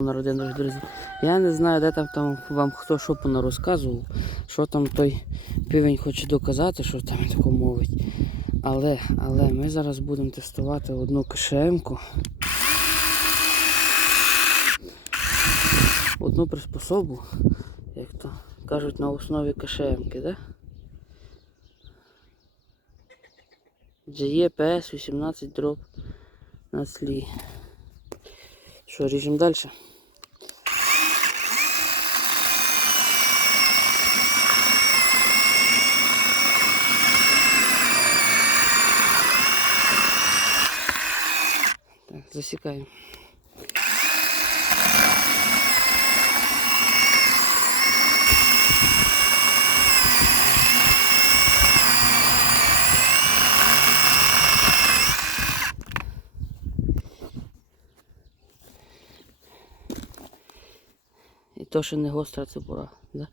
Народи, дорогі друзі. Я не знаю, де там, там вам хто що понарозказував, що там той півень хоче доказати, що там тако мовить. Але, але ми зараз будемо тестувати одну КШМ-ку. Одну приспособу, як то кажуть, на основі КШМ-ки, да? GE PS 18 дроп на слі. Що, ріжемо далі? Так, засікаємо. то, що не гостра цибура. Да?